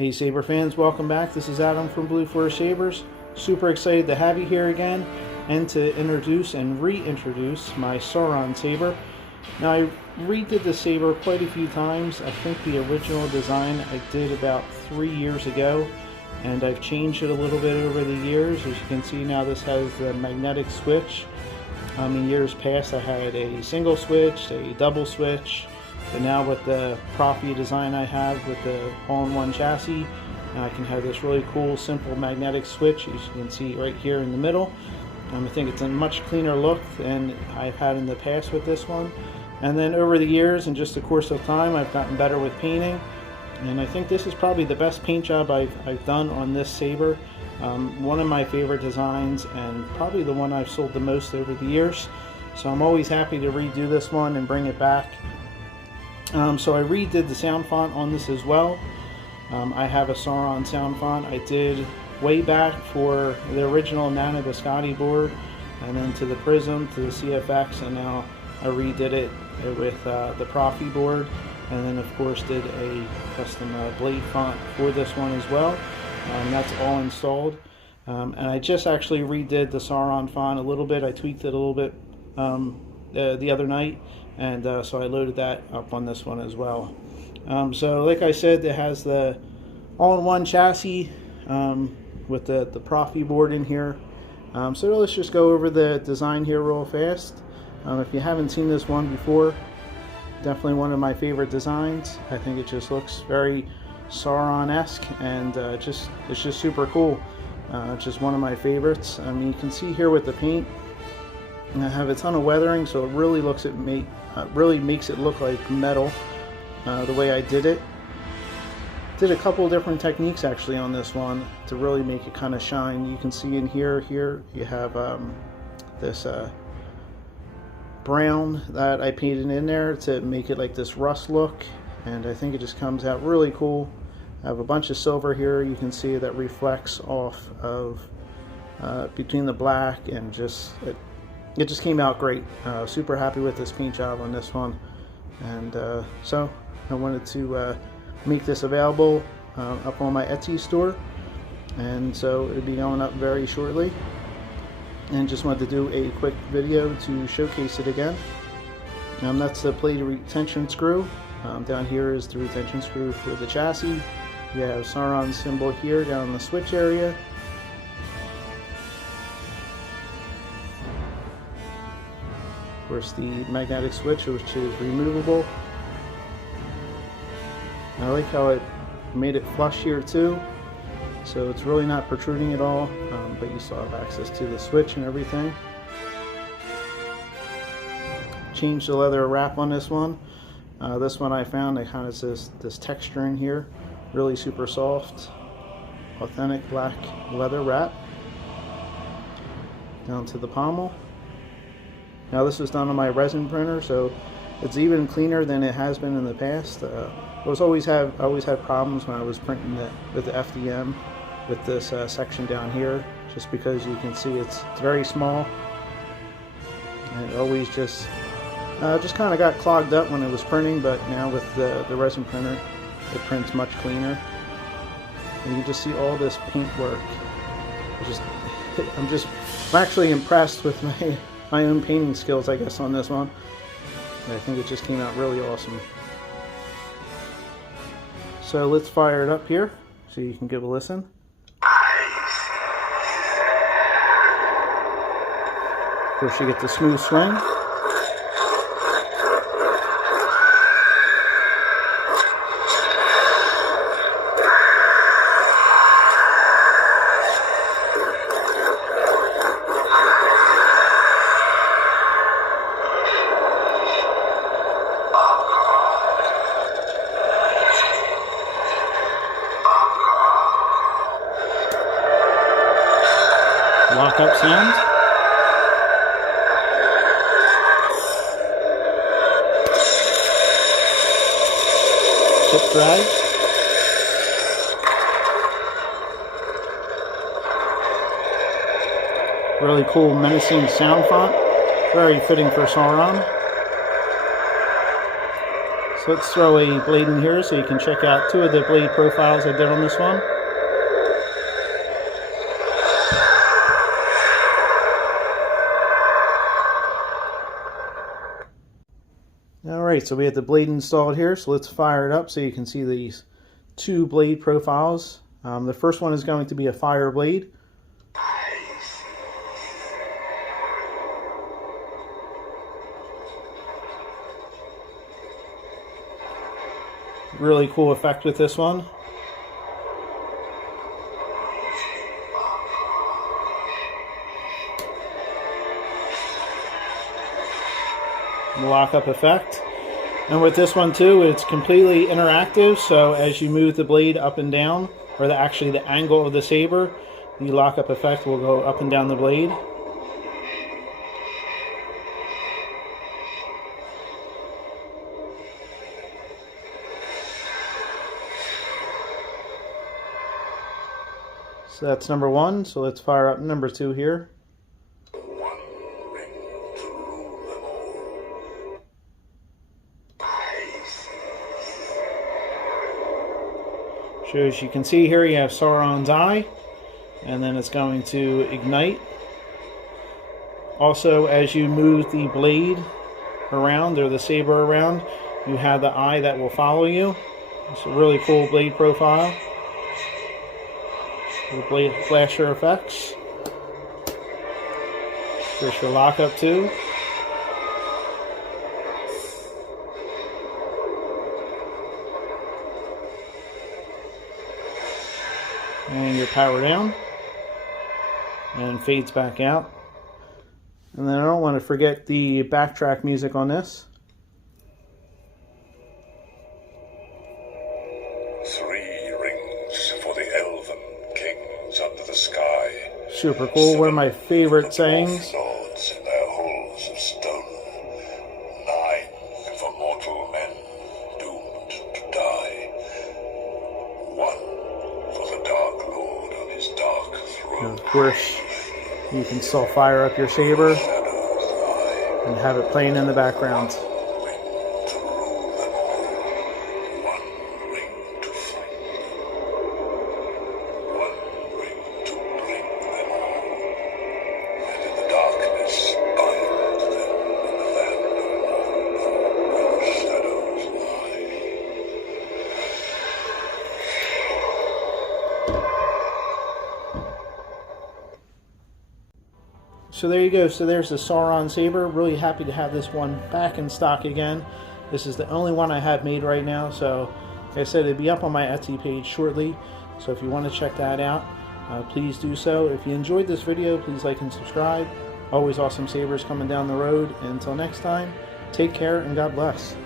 Hey Saber fans, welcome back. This is Adam from Force Sabers. Super excited to have you here again and to introduce and reintroduce my Sauron Saber. Now I redid the Saber quite a few times. I think the original design I did about 3 years ago, and I've changed it a little bit over the years. As you can see now, this has the magnetic switch. In years past I had a single switch, a double switch, but now with the Proffie design I have with the all-in-one chassis, I can have this really cool simple magnetic switch, as you can see right here in the middle. I think it's a much cleaner look than I've had in the past with this one. And then over the years and just the course of time, I've gotten better with painting, and I think this is probably the best paint job I've done on this Saber. One of my favorite designs, and probably the one I've sold the most over the years. So I'm always happy to redo this one and bring it back. So I redid the sound font on this as well. I have a Sauron sound font I did way back for the original Nana Biscotti board, and then to the Prism, to the CFX, and now I redid it with the Proffie board, and then of course did a custom blade font for this one as well. That's all installed, and I just actually redid the Sauron font a little bit. I tweaked it a little bit the other night, and so I loaded that up on this one as well. So like I said, it has the all-in-one chassis with the Proffie board in here. So let's just go over the design here real fast. If you haven't seen this one before, definitely one of my favorite designs. I think it just looks very Sauron-esque, and it's just super cool. Just one of my favorites. I mean, you can see here with the paint, I have a ton of weathering, so it really really makes it look like metal the way I did it. Did a couple different techniques actually on this one to really make it kind of shine. You can see in here you have this brown that I painted in there to make it like this rust look, and I think it just comes out really cool. I have a bunch of silver here, you can see, that reflects off of between the black, and it just came out great. Super happy with this paint job on this one, and so I wanted to make this available up on my Etsy store, and so it'll be going up very shortly, and just wanted to do a quick video to showcase it again. That's the plate retention screw. Down here is the retention screw for the chassis. You have Sauron's symbol here down in the switch area. Of course, the magnetic switch, which is removable. I like how it made it flush here too, so it's really not protruding at all, but you still have access to the switch and everything. Changed the leather wrap on this one. This one I found it kind of has this texture in here, really super soft, authentic black leather wrap down to the pommel. Now this was done on my resin printer, so it's even cleaner than it has been in the past. I always had problems when I was printing with the FDM with this section down here, just because you can see it's very small, and it always just kind of got clogged up when it was printing. But now with the resin printer, it prints much cleaner, and you just see all this paint work. I'm actually impressed with my own painting skills, I guess, on this one. I think it just came out really awesome. So let's fire it up here so you can give a listen. Of course, you get the smooth swing. Lock-up sound. Chip drag. Really cool, menacing sound font. Very fitting for Sauron. So So let's throw a blade in here so you can check out 2 of the blade profiles I did on this one. Alright, so we have the blade installed here, so let's fire it up so you can see these 2 blade profiles. The first one is going to be a fire blade. Really cool effect with this one. Lock-up effect. And with this one too, it's completely interactive, so as you move the blade up and down, or actually the angle of the saber, the lock-up effect will go up and down the blade. So that's number 1, so let's fire up number 2 here. So as you can see here, you have Sauron's eye, and then it's going to ignite. Also, as you move the blade around, or the saber around, you have the eye that will follow you. It's a really cool blade profile. The blade flasher effects. There's your lockup too. And your power down. And fades back out. And then I don't want to forget the backtrack music on this. 3 rings for the elven kings under the sky. Super cool. One of my favorite sayings. Lords in their halls of stone. 9 for mortal men doomed to die. 1 for the Dark Lord on his dark throne. And of course, you can still fire up your saber and have it playing in the background. So there you go. So there's the Sauron Saber. Really happy to have this one back in stock again. This is the only one I have made right now. So like I said, it'll be up on my Etsy page shortly. So if you want to check that out, please do so. If you enjoyed this video, please like and subscribe. Always awesome sabers coming down the road. And until next time, take care and God bless.